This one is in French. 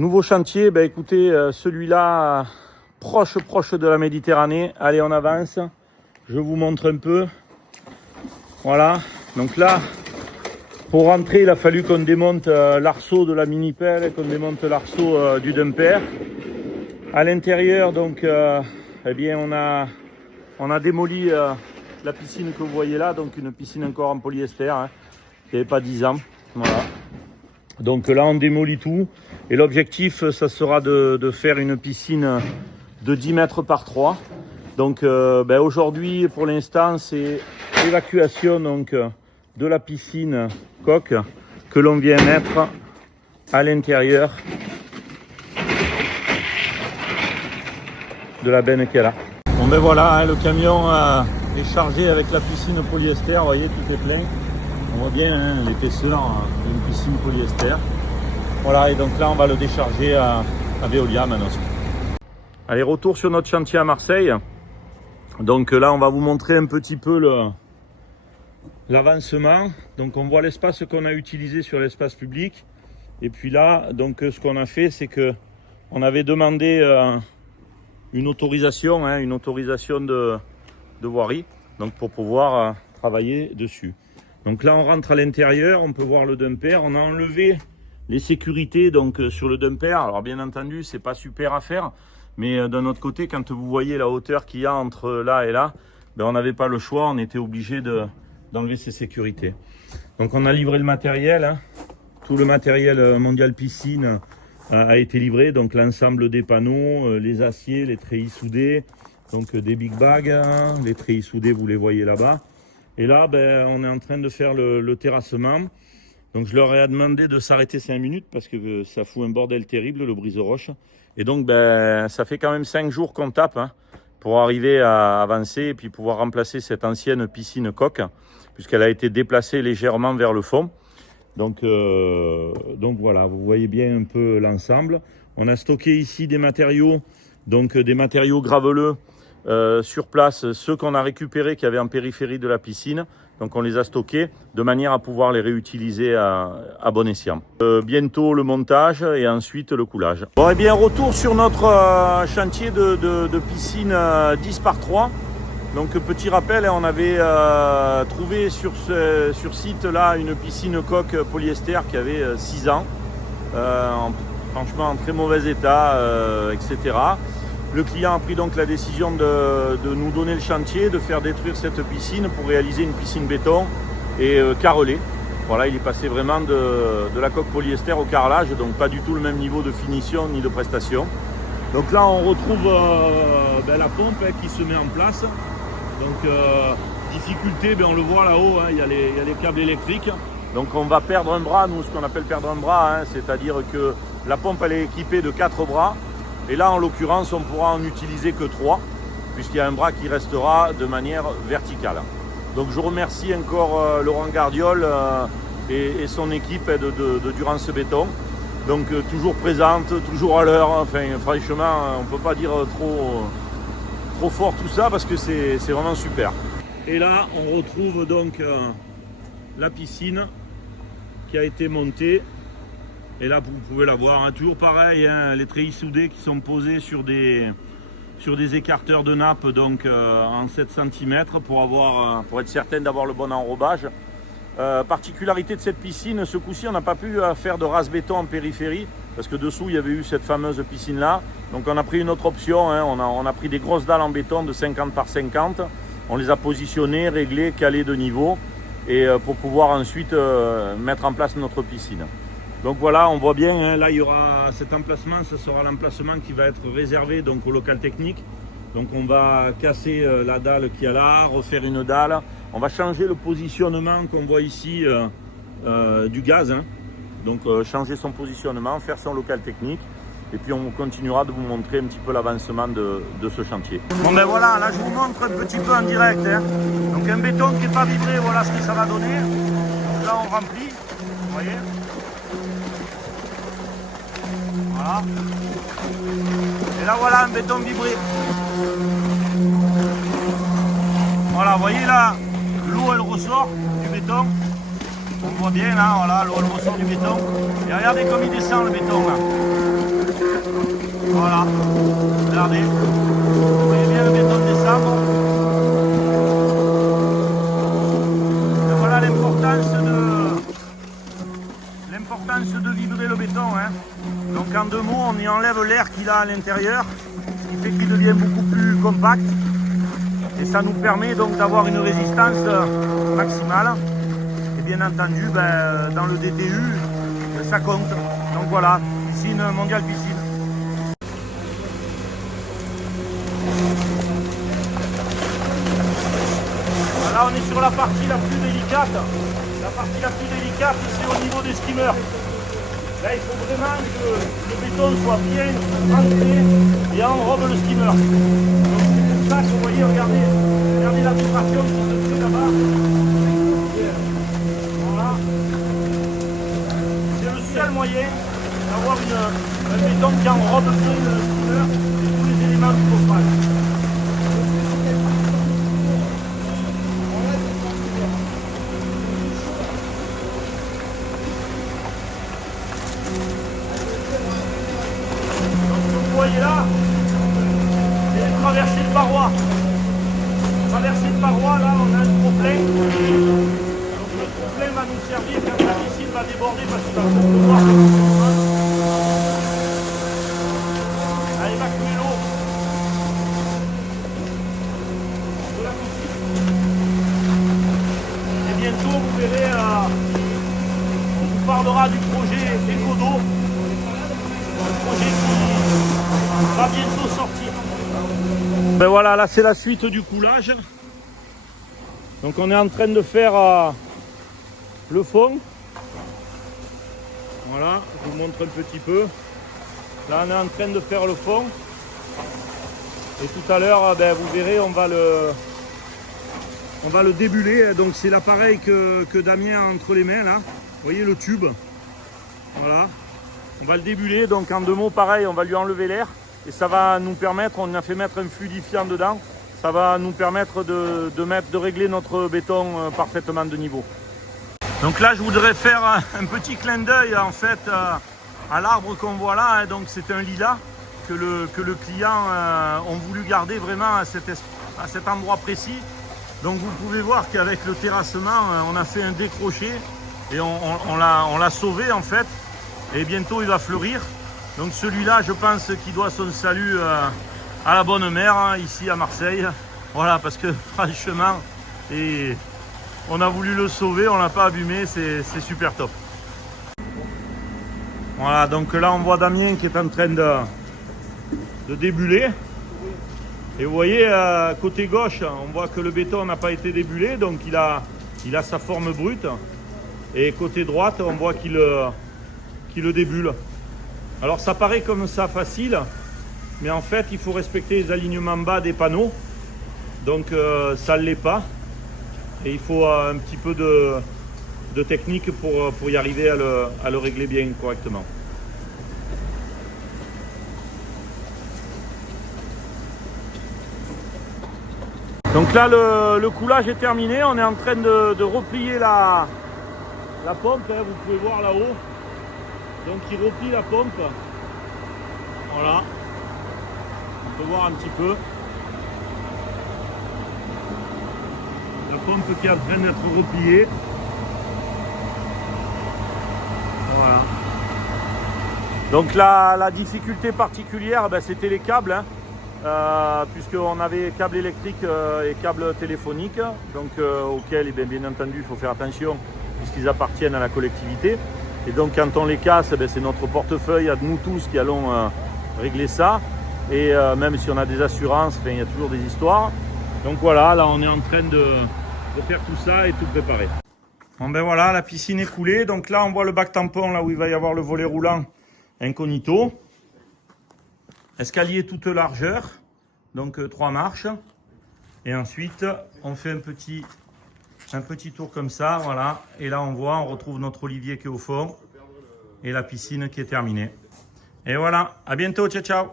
Nouveau chantier, ben écoutez, celui-là proche de la Méditerranée. Allez, on avance. Je vous montre un peu. Voilà. Donc là, pour rentrer, il a fallu qu'on démonte l'arceau de la mini-pelle, qu'on démonte l'arceau du dumper. À l'intérieur, donc, eh bien, on a démoli la piscine que vous voyez là, donc une piscine encore en polyester, hein, qui n'avait pas 10 ans. Voilà. Donc là, on démolit tout. Et l'objectif, ça sera de faire une piscine de 10 mètres par 3. Donc aujourd'hui, pour l'instant, c'est l'évacuation donc, de la piscine coque que l'on vient mettre à l'intérieur de la benne qu'elle a. Bon ben voilà, hein, le camion est chargé avec la piscine polyester. Vous voyez, tout est plein. On voit bien hein, l'épaisseur d'une piscine polyester. Voilà, et donc là, on va le décharger à Veolia maintenant. Allez, retour sur notre chantier à Marseille. Donc là, on va vous montrer un petit peu l'avancement. Donc on voit l'espace qu'on a utilisé sur l'espace public. Et puis là, donc ce qu'on a fait, c'est que on avait demandé une autorisation de voirie, donc pour pouvoir travailler dessus. Donc là, on rentre à l'intérieur, on peut voir le dumper. On a enlevé les sécurités donc sur le dumper. Alors bien entendu, c'est pas super à faire, mais d'un autre côté, quand vous voyez la hauteur qu'il y a entre là et là, ben, on n'avait pas le choix, on était obligé d'enlever ces sécurités. Donc on a livré le matériel, hein. Tout le matériel mondial piscine a été livré, donc l'ensemble des panneaux, les aciers, les treillis soudés, donc des big bags, hein. Les treillis soudés, vous les voyez là-bas. Et là, ben, on est en train de faire le terrassement. Donc je leur ai demandé de s'arrêter 5 minutes parce que ça fout un bordel terrible, le brise-roche. Et donc ben, ça fait quand même 5 jours qu'on tape hein, pour arriver à avancer et puis pouvoir remplacer cette ancienne piscine coque, puisqu'elle a été déplacée légèrement vers le fond. Donc voilà, vous voyez bien un peu l'ensemble. On a stocké ici des matériaux, donc des matériaux graveleux sur place, ceux qu'on a récupérés qui avaient en périphérie de la piscine. Donc on les a stockés de manière à pouvoir les réutiliser à bon escient. Bientôt le montage et ensuite le coulage. Bon et bien retour sur notre chantier de piscine 10 par 3. Donc petit rappel, on avait trouvé sur site là une piscine coque polyester qui avait 6 ans. Franchement en très mauvais état, etc. Le client a pris donc la décision de nous donner le chantier, de faire détruire cette piscine pour réaliser une piscine béton et carrelée. Voilà, il est passé vraiment de la coque polyester au carrelage, donc pas du tout le même niveau de finition ni de prestation. Donc là, on retrouve la pompe qui se met en place. Donc difficulté, on le voit là-haut, hein, il y a les câbles électriques. Donc on va perdre un bras, nous ce qu'on appelle perdre un bras, hein, c'est-à-dire que la pompe elle est équipée de 4 bras. Et là, en l'occurrence, on pourra en utiliser que 3, puisqu'il y a un bras qui restera de manière verticale. Donc je remercie encore Laurent Gardiol et son équipe de Durance Béton. Donc toujours présente, toujours à l'heure. Enfin, franchement, on ne peut pas dire trop fort tout ça, parce que c'est vraiment super. Et là, on retrouve donc la piscine qui a été montée. Et là, vous pouvez la voir, hein, toujours pareil, hein, les treillis soudés qui sont posés sur des écarteurs de nappe donc en 7 cm pour être certain d'avoir le bon enrobage. Particularité de cette piscine, ce coup-ci, on n'a pas pu faire de rase-béton en périphérie parce que dessous, il y avait eu cette fameuse piscine-là. Donc on a pris une autre option, hein, on a pris des grosses dalles en béton de 50 par 50. On les a positionnées, réglées, calées de niveau et pour pouvoir ensuite mettre en place notre piscine. Donc voilà, on voit bien, hein, là il y aura cet emplacement, ce sera l'emplacement qui va être réservé donc, au local technique. Donc on va casser la dalle qu'il y a là, refaire une dalle. On va changer le positionnement qu'on voit ici du gaz. Hein. Donc changer son positionnement, faire son local technique. Et puis on continuera de vous montrer un petit peu l'avancement de ce chantier. Bon ben voilà, là je vous montre un petit peu en direct. Hein. Donc un béton qui n'est pas vibré, voilà ce que ça va donner. Donc là on remplit, vous voyez. Voilà. Et là voilà un béton vibré. Voilà, vous voyez là, l'eau elle ressort du béton. On voit bien là, voilà, l'eau elle ressort du béton. Et regardez comme il descend le béton là. regardez. Vous voyez bien le béton descendre. Et voilà l'importance de vibrer le béton. Hein. Donc en 2 mots, on y enlève l'air qu'il a à l'intérieur, ce qui fait qu'il devient beaucoup plus compact. Et ça nous permet donc d'avoir une résistance maximale. Et bien entendu, dans le DTU, ça compte. Donc voilà, piscine mondiale piscine. Là on est sur la partie la plus délicate. La partie la plus délicate, c'est au niveau des skimmers. Là il faut vraiment que le béton soit bien rentré et enrobe le skimmer. Donc c'est pour ça que vous voyez, regardez la vibration qui se fait là-bas. Voilà. C'est le seul moyen d'avoir un béton qui enrobe bien le skimmer et tous les éléments du coffrage. Vous voyez là, c'est une traversée de paroi. Traversée de paroi, là on a un trop-plein. Donc le trop-plein va nous servir quand la piscine va déborder parce qu'il va pleuvoir à évacuer l'eau de la piscine. Et bientôt vous verrez, on vous parlera du projet Ecodo. Un projet qui va bientôt sortir. Ben voilà, là c'est la suite du coulage. Donc on est en train de faire le fond. Voilà, je vous montre un petit peu. Là on est en train de faire le fond. Et tout à l'heure, vous verrez, on va le débuler. Donc c'est l'appareil que Damien a entre les mains là. Vous voyez le tube. Voilà. On va le débuler, donc en 2 mots, pareil, on va lui enlever l'air et ça va nous permettre, on a fait mettre un fluidifiant dedans, ça va nous permettre de régler notre béton parfaitement de niveau. Donc là, je voudrais faire un petit clin d'œil en fait à l'arbre qu'on voit là, hein. Donc c'est un lilas que le client a voulu garder vraiment à cet endroit précis. Donc vous pouvez voir qu'avec le terrassement, on a fait un décroché et on l'a sauvé en fait. Et bientôt il va fleurir. Donc celui-là, je pense qu'il doit son salut à la bonne mère, hein, ici à Marseille. Voilà, parce que franchement, on a voulu le sauver, on l'a pas abîmé, c'est super top. Voilà, donc là on voit Damien qui est en train de débuler. Et vous voyez, côté gauche, on voit que le béton n'a pas été débulé, donc il a sa forme brute. Et côté droite, on voit qu'il le débule. Alors ça paraît comme ça facile, mais en fait il faut respecter les alignements bas des panneaux, donc ça ne l'est pas et il faut un petit peu de technique pour y arriver à le régler bien correctement. Donc là le coulage est terminé, on est en train de replier la pompe, hein, vous pouvez voir là-haut. Donc il replie la pompe, voilà, on peut voir un petit peu la pompe qui est en train d'être repliée, voilà. Donc la difficulté particulière, c'était les câbles, hein, puisqu'on avait câbles électriques et câbles téléphoniques, donc auxquels bien entendu il faut faire attention puisqu'ils appartiennent à la collectivité. Et donc quand on les casse, c'est notre portefeuille à nous tous qui allons régler ça. Et même si on a des assurances, il y a toujours des histoires. Donc voilà, là on est en train de faire tout ça et tout préparer. Bon voilà, la piscine est coulée. Donc là on voit le bac tampon, là où il va y avoir le volet roulant incognito. Escalier toute largeur, donc 3 marches. Et ensuite on fait un petit tour comme ça, voilà. Et là, on retrouve notre olivier qui est au fond et la piscine qui est terminée. Et voilà, à bientôt, ciao, ciao.